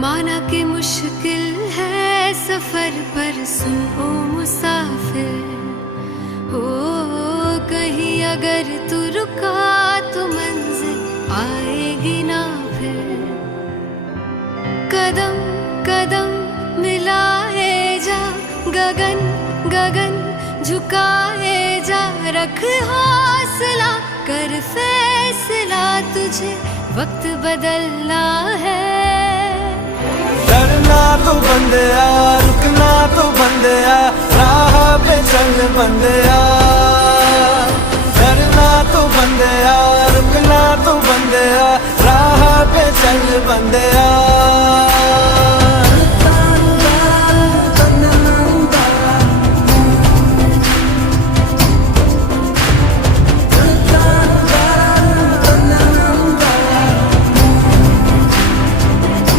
माना कि मुश्किल है सफर पर सुन ओ मुसाफिर, हो कहीं अगर तू रुका तो मंजिल आएगी ना फिर। कदम कदम मिलाए जा, गगन गगन झुकाए जा, रख हौसला कर फैसला, तुझे वक्त बदलना है। डरना तो बंदिया, रुकना तो बंदिया, राह पे चल बंदिया। डरना तो बंदिया, रुकना तो बंदिया, राह पे चल बंदिया।